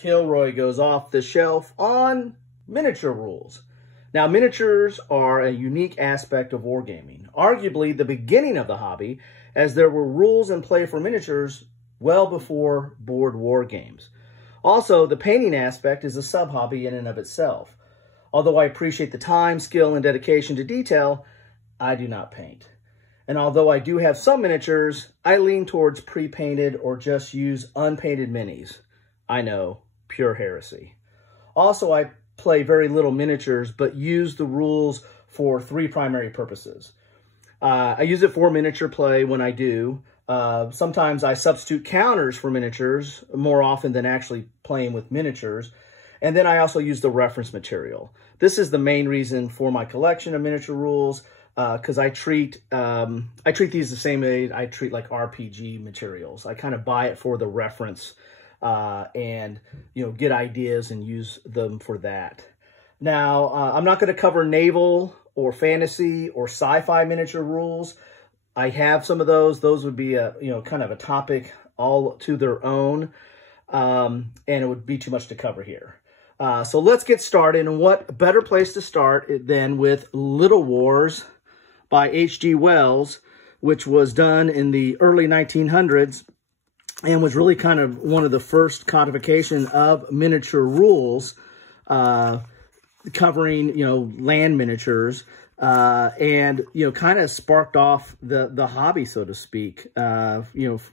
Kilroy goes off the shelf on miniature rules. Now, miniatures are a unique aspect of wargaming, arguably the beginning of the hobby, as there were rules in play for miniatures well before board war games. Also, the painting aspect is a sub-hobby in and of itself. Although I appreciate the time, skill, and dedication to detail, I do not paint. And although I do have some miniatures, I lean towards pre-painted or just use unpainted minis. I know, pure heresy. Also, I play very little miniatures, but use the rules for three primary purposes. I use it for miniature play when I do. Sometimes I substitute counters for miniatures more often than actually playing with miniatures. And then I also use the reference material. This is the main reason for my collection of miniature rules, because I treat these the same way I treat like RPG materials. I kind of buy it for the reference and get ideas and use them for that. Now, I'm not going to cover naval or fantasy or sci-fi miniature rules. I have some of those. Those would be kind of a topic all to their own, and it would be too much to cover here. So let's get started. And what better place to start than with Little Wars by H.G. Wells, which was done in the early 1900s and was really kind of one of the first codification of miniature rules, covering, land miniatures, and, kind of sparked off the hobby, so to speak.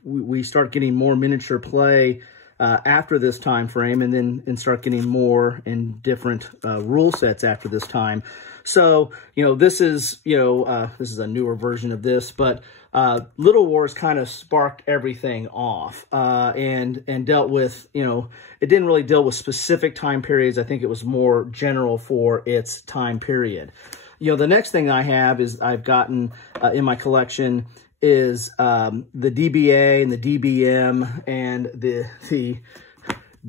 We start getting more miniature play after this time frame, and start getting more in different rule sets after this time. So, this is a newer version of this, but Little Wars kind of sparked everything off, and dealt with, it didn't really deal with specific time periods. I think it was more general for its time period. The next thing I have is I've gotten in my collection is the DBA and the DBM and the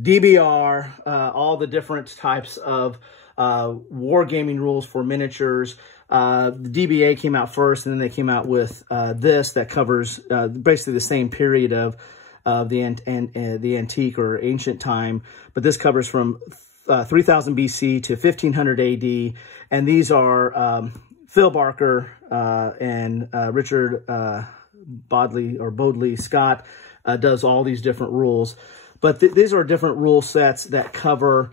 DBR, all the different types of wargaming rules for miniatures. The DBA came out first, and then they came out with this that covers basically the same period of the antique or ancient time, but this covers from 3000 BC to 1500 AD, and these are Phil Barker and Richard Bodley Scott does all these different rules. But these are different rule sets that cover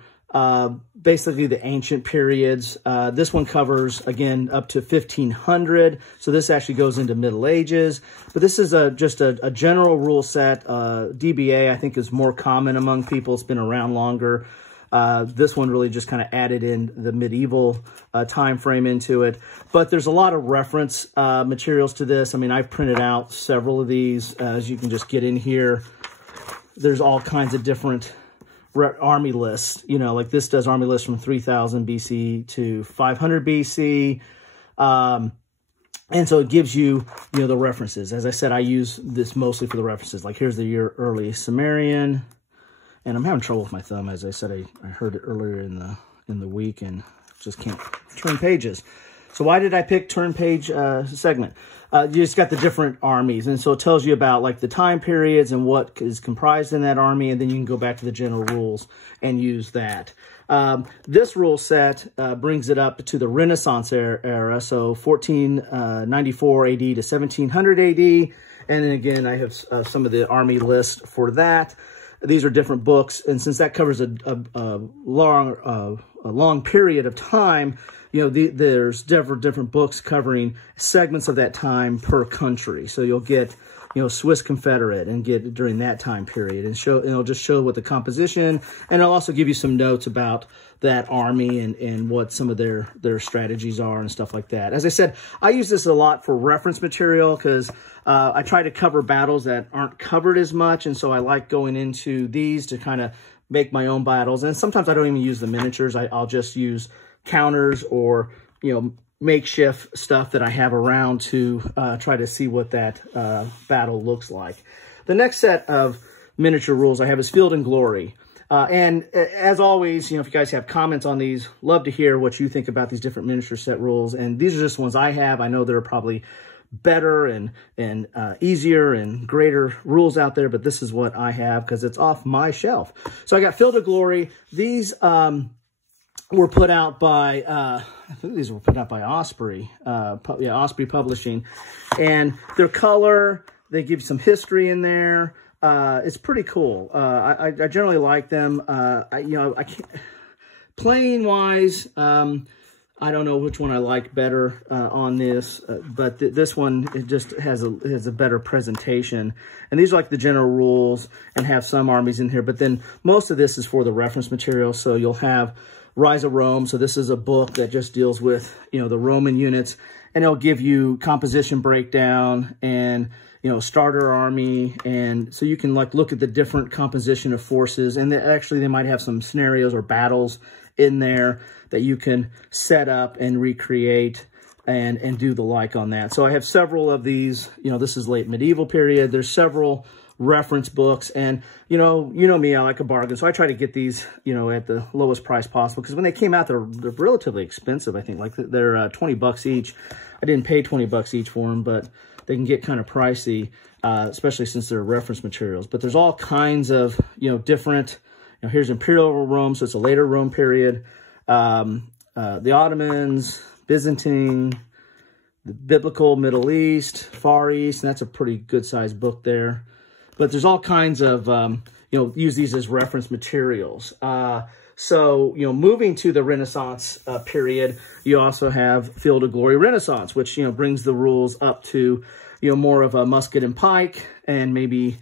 basically the ancient periods. This one covers, again, up to 1500. So this actually goes into Middle Ages. But this is just a general rule set. DBA, I think, is more common among people. It's been around longer. This one really just kind of added in the medieval time frame into it. But there's a lot of reference materials to this. I mean, I've printed out several of these. As you can just get in here, there's all kinds of different army lists. Like this does army lists from 3000 BC to 500 BC. And so it gives you, the references. As I said, I use this mostly for the references. Like here's the year early Sumerian. And I'm having trouble with my thumb. As I said, I heard it earlier in the week and just can't turn pages. So why did I pick turn page segment? You just got the different armies. And so it tells you about like the time periods and what is comprised in that army. And then you can go back to the general rules and use that. This rule set brings it up to the Renaissance era. So 1494 AD to 1700 AD. And then again, I have some of the army list for that. These are different books, and since that covers a long period of time, there's different books covering segments of that time per country. So you'll get, Swiss Confederate and get during that time period, and it'll just show what the composition, and it'll also give you some notes about that army and what some of their strategies are and stuff like that. As I said, I use this a lot for reference material because I try to cover battles that aren't covered as much, and so I like going into these to kind of make my own battles. And sometimes I don't even use the miniatures. I'll just use counters or, makeshift stuff that I have around to try to see what that battle looks like. The next set of miniature rules I have is Field and Glory. And as always, if you guys have comments on these, love to hear what you think about these different miniature set rules. And these are just ones I have. I know there are probably better and easier and greater rules out there, but this is what I have because it's off my shelf. So I got Field of Glory. These were put out by, I think these were put out by Osprey, Osprey Publishing, and their color, they give you some history in there. It's pretty cool. I generally like them. I can't, playing wise, I don't know which one I like better on this, but this one, it just has a better presentation. And these are like the general rules and have some armies in here, but then most of this is for the reference material. So you'll have Rise of Rome. So this is a book that just deals with, the Roman units, and it'll give you composition breakdown and, starter army. And so you can like look at the different composition of forces, and actually they might have some scenarios or battles in there that you can set up and recreate and do the like on that. So I have several of these. This is late medieval period. There's several reference books, and you know me, I like a bargain, so I try to get these at the lowest price possible, because when they came out, they're relatively expensive. I think like they're 20 bucks each. I didn't pay 20 bucks each for them, but they can get kind of pricey, especially since they're reference materials. But there's all kinds of different. Here's Imperial Rome, so it's a later Rome period. The Ottomans, Byzantine, the Biblical Middle East, Far East, and that's a pretty good sized book there. But there's all kinds of, use these as reference materials. So moving to the Renaissance period, you also have Field of Glory Renaissance, which, brings the rules up to, more of a musket and pike, and maybe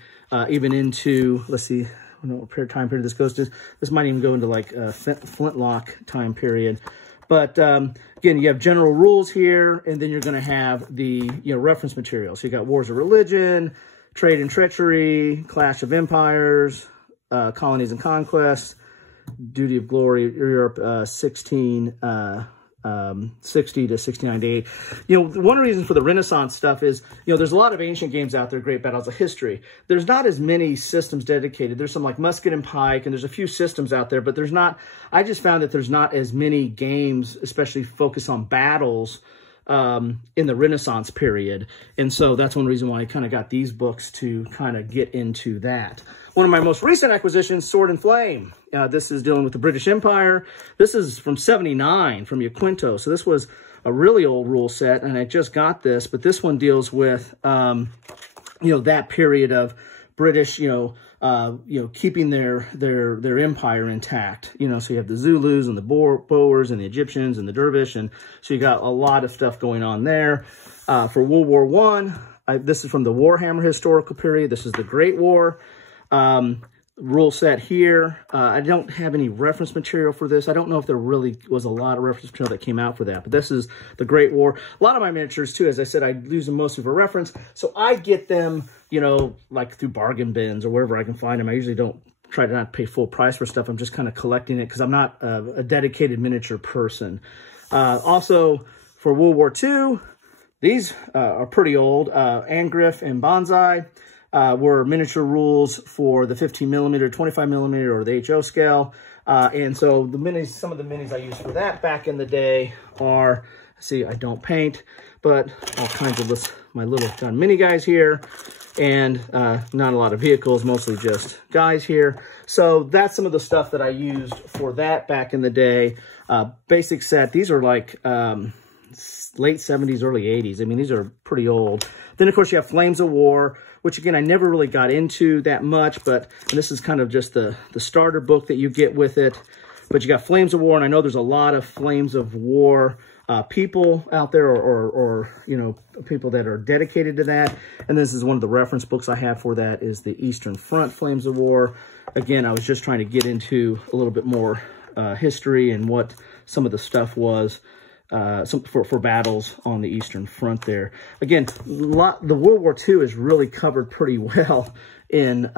even into, let's see, I don't know what time period this goes to. This might even go into like a flintlock time period. But again, you have general rules here, and then you're going to have the reference materials. So you got Wars of Religion, Trade and Treachery, Clash of Empires, Colonies and Conquests, Duty of Glory, Europe 1660 to 1698. One reason for the Renaissance stuff is, there's a lot of ancient games out there, Great Battles of History. There's not as many systems dedicated. There's some like musket and pike, and there's a few systems out there, but there's not, I just found that there's not as many games, especially focused on battles, in the Renaissance period. And so that's one reason why I kind of got these books, to kind of get into that. One of my most recent acquisitions, Sword and Flame. This is dealing with the British Empire. This is from 79, from Yaquinto. So this was a really old rule set, and I just got this. But this one deals with, that period of British, keeping their empire intact. So you have the Zulus and the Boers and the Egyptians and the Dervish, and so you got a lot of stuff going on there. For World War I, this is from the Warhammer historical period. This is the Great War. Rule set here. I don't have any reference material for this. I don't know if there really was a lot of reference material that came out for that, but this is the Great War. A lot of my miniatures too, as I said, I use them mostly for reference. So I get them, like through bargain bins or wherever I can find them. I usually don't try to not pay full price for stuff. I'm just kind of collecting it because I'm not a dedicated miniature person. Also for World War II, these are pretty old. Angriff and Banzai. Were miniature rules for the 15mm, 25mm, or the HO scale. And so the minis, some of the minis I used for that back in the day are, see, I don't paint, but all kinds of this, my little gun mini guys here, and not a lot of vehicles, mostly just guys here. So that's some of the stuff that I used for that back in the day. Basic set, these are like late 70s, early 80s. I mean, these are pretty old. Then, of course, you have Flames of War, which, again, I never really got into that much, but this is kind of just the starter book that you get with it. But you got Flames of War, and I know there's a lot of Flames of War people out there, or people that are dedicated to that. And this is one of the reference books I have for that, is the Eastern Front Flames of War. Again, I was just trying to get into a little bit more history and what some of the stuff was. For battles on the Eastern Front there. Again, the World War II is really covered pretty well in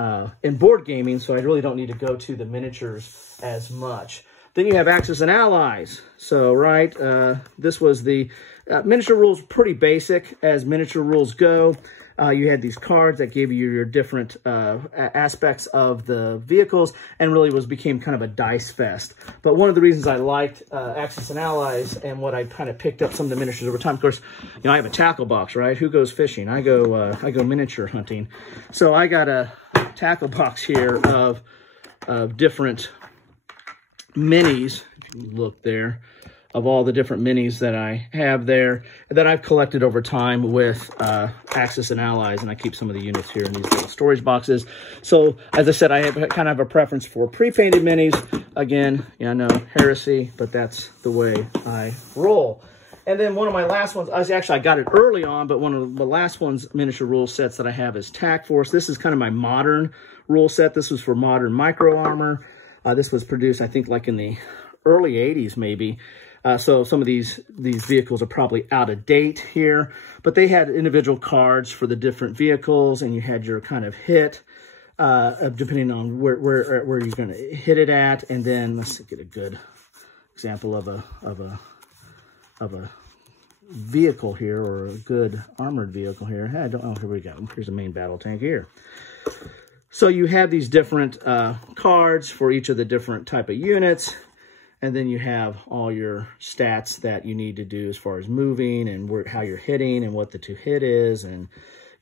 board gaming, so I really don't need to go to the miniatures as much. Then you have Axis and Allies. So, right, this was the miniature rules, pretty basic as miniature rules go. You had these cards that gave you your different aspects of the vehicles, and really became kind of a dice fest. But one of the reasons I liked Axis and Allies, and what I kind of picked up some of the miniatures over time, of course, you know, I have a tackle box, right? Who goes fishing? I go miniature hunting. So I got a tackle box here of different minis. If you look there, of all the different minis that I have there, that I've collected over time with Axis and Allies, and I keep some of the units here in these little storage boxes. So, as I said, I have kind of a preference for pre-painted minis. Again, yeah, I know, heresy, but that's the way I roll. And then one of my last ones, I got it early on, but one of the last ones, miniature rule sets that I have is TAC Force. This is kind of my modern rule set. This was for modern micro armor. This was produced, I think, like in the early 80s, maybe. So some of these vehicles are probably out of date here, but they had individual cards for the different vehicles, and you had your kind of hit, depending on where you're going to hit it at. And then let's get a good example of a vehicle here, or a good armored vehicle here. Hey, here we go. Here's the main battle tank here. So you have these different cards for each of the different type of units. And then you have all your stats that you need to do as far as moving, and how you're hitting, and what the to hit is, and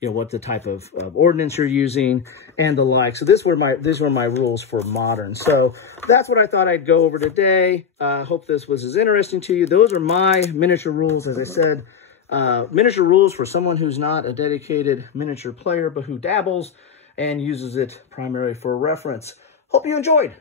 you know what the type of ordnance you're using, and the like. So these were my rules for modern. So that's what I thought I'd go over today. Hope this was as interesting to you. Those are my miniature rules. As I said, miniature rules for someone who's not a dedicated miniature player, but who dabbles and uses it primarily for reference. Hope you enjoyed.